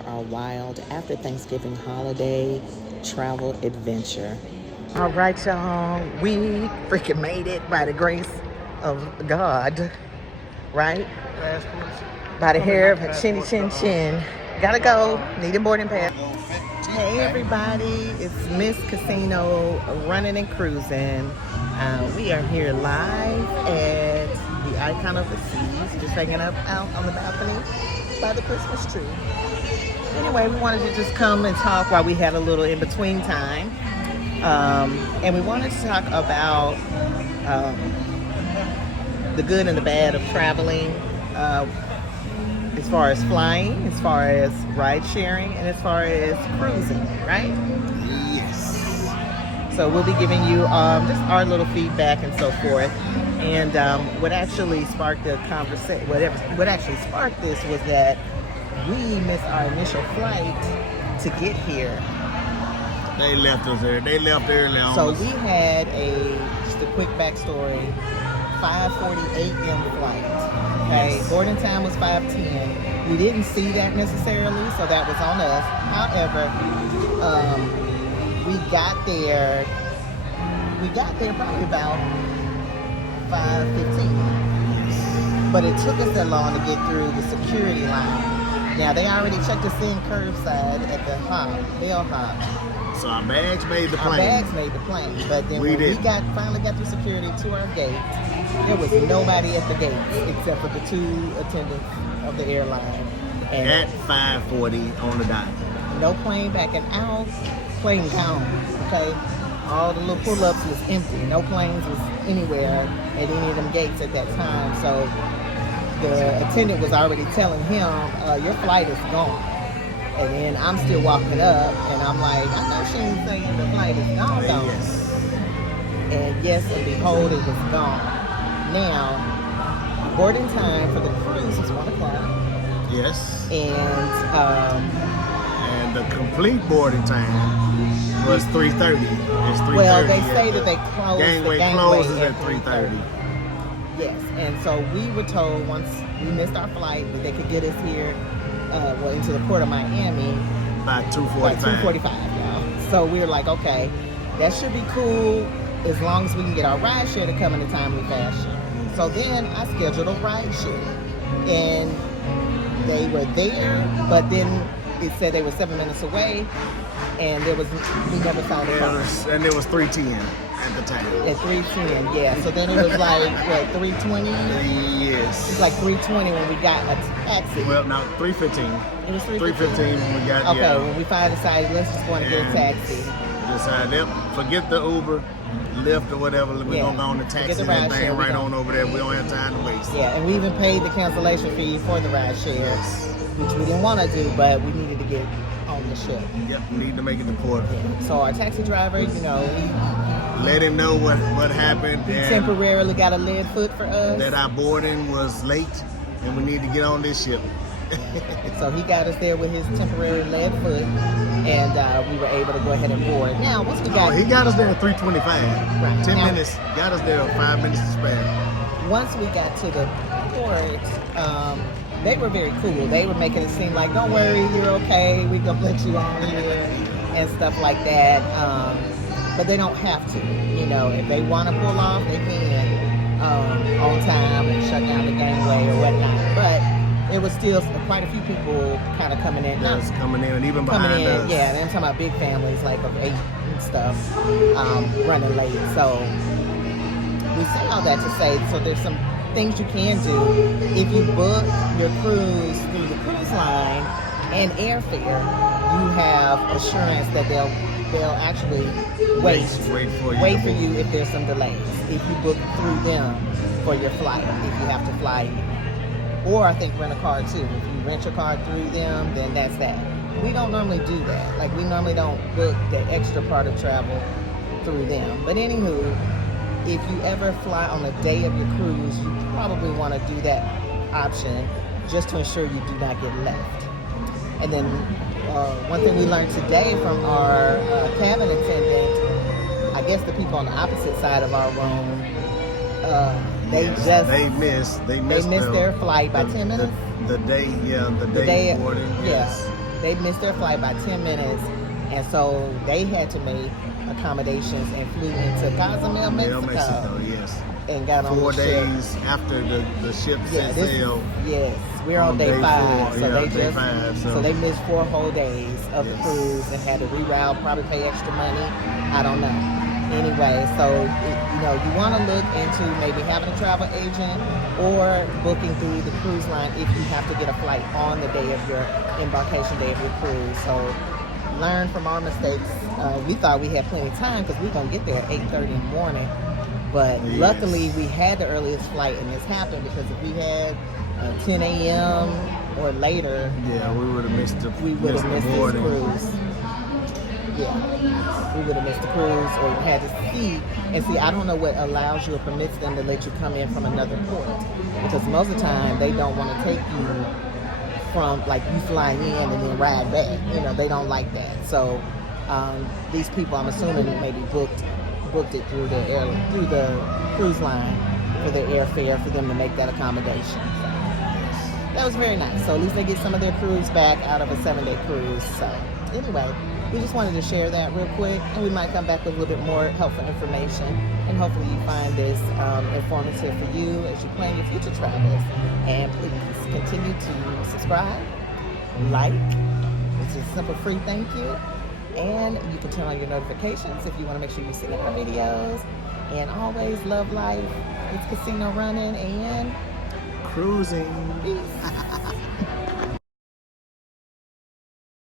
for our wild after Thanksgiving holiday travel adventure. All right, y'all. We freaking made it by the grace of God, right? By the hair of a chinny chin chin. Gotta go. Need a boarding pass. Hey, everybody. It's Miss Casino running and cruising. We are here live at the Icon of the Seas, just hanging up out on the balcony by the Christmas tree. Anyway, we wanted to just come and talk while we had a little in-between time. And we wanted to talk about the good and the bad of traveling, as far as flying, as far as ride sharing, and as far as cruising, right? Yes. So we'll be giving you just our little feedback and so forth. And what actually sparked the conversation, what actually sparked this was that we missed our initial flight to get here. They left us there. They left early on. So we had just a quick backstory, 5:40 a.m. flight. Okay, yes. Boarding time was 5:10. We didn't see that necessarily, so that was on us. However, we got there probably about 5:15. But it took us that long to get through the security line. Now, they already checked us in curbside at the bellhop. So our bags made the plane. Our bags made the plane. But then when we finally got through security to our gate, there was nobody at the gates except for the two attendants of the airline. And at 5:40 on the dot. No plane backing out, plane gone. Okay? All the little pull-ups was empty. No planes was anywhere at any of them gates at that time. So the attendant was already telling him, your flight is gone. And then I'm still walking up, and I'm like, I know she ain't saying the flight is gone. Yes. And yes, and behold, it was gone. Now, boarding time for the cruise is 1 o'clock. Yes. And the complete boarding time was 3:30. It's 3:30. Well, they say that they close the gangway closes at 3:30. Yes, and so we were told once we missed our flight that they could get us here, into the port of Miami by 2:45. 2:45, y'all. So we were like, okay, that should be cool as long as we can get our ride share to come in a timely fashion. So then I scheduled a ride share, and they were there, but then it said they were 7 minutes away, and we never saw the car. And it was 3:10 at the time. At 3:10, yeah. So then it was like, what, 3:20? Yes. It was like 3:20 when we got a taxi. Well, no, 3:15. It was 3:15 when we got, okay, when we finally decided, let's just go and get a taxi. Decided, forget the Uber, Lyft or whatever, we're going to go on the taxi and that thing right on over there. We don't have time to waste. Yeah, and we even paid the cancellation fee for the ride share, yes. Which we didn't want to do, but we needed to get on the ship. Yep, we need to make it to port. Yeah. So our taxi driver, let him know what happened. He temporarily got a lead foot for us. That our boarding was late and we need to get on this ship. So he got us there with his temporary lead foot, and we were able to go ahead and board. Now, once we got... he got us there at 3:25. Right. 10 minutes. Got us there 5 minutes to spare. Once we got to the port, they were very cool. They were making it seem like, don't worry, you're okay. We're going to let you on here and stuff like that. But they don't have to. If they want to pull off, they can on time and shut down the gangway or whatnot. But it was still quite a few people kind of coming in. Yes, coming in and even behind us. Yeah, they're talking about big families like of 8 and stuff running late. So we say all that to say, so there's some things you can do if you book your cruise through the cruise line and airfare. You have assurance that they'll actually wait for you if there's some delays. If you book through them for your flight, if you have to fly in. Or I think rent a car too. If you rent your car through them, then that's that. We don't normally do that. Like, we normally don't book the extra part of travel through them. But anywho, if you ever fly on the day of your cruise, you probably want to do that option just to ensure you do not get left. And then one thing we learned today from our cabin attendant, I guess the people on the opposite side of our room, they missed their flight by 10 minutes. The day boarding. Yes. they missed their flight by 10 minutes, and so they had to make accommodations and flew into Cozumel, Mexico. Yes. And got on 4 the ship. days after the ship set sail. Yes, we're on day 5, so they day just 5, so they missed 4 whole days of the cruise and had to reroute, probably pay extra money. I don't know. Anyway, so you want to look into maybe having a travel agent or booking through the cruise line if you have to get a flight on the day of your embarkation day of your cruise. So learn from our mistakes. We thought we had plenty of time because we're gonna get there at 8:30 in the morning. But luckily, we had the earliest flight, and this happened because if we had 10 a.m. or later, we would have missed the this cruise. Yeah, we would have missed the cruise, or had to see. I don't know what allows you or permits them to let you come in from another port, because most of the time they don't want to take you from, like, you fly in and then ride back. They don't like that. So these people, I'm assuming, maybe booked it through the cruise line for their airfare for them to make that accommodation. That was very nice. So at least they get some of their cruise back out of a 7-day cruise. So anyway, we just wanted to share that real quick, and we might come back with a little bit more helpful information, and hopefully you find this informative for you as you plan your future travels. And please continue to subscribe, like, which is a simple free thank you. And you can turn on your notifications if you want to make sure you see our videos. And always love life. It's casino running and cruising. Peace.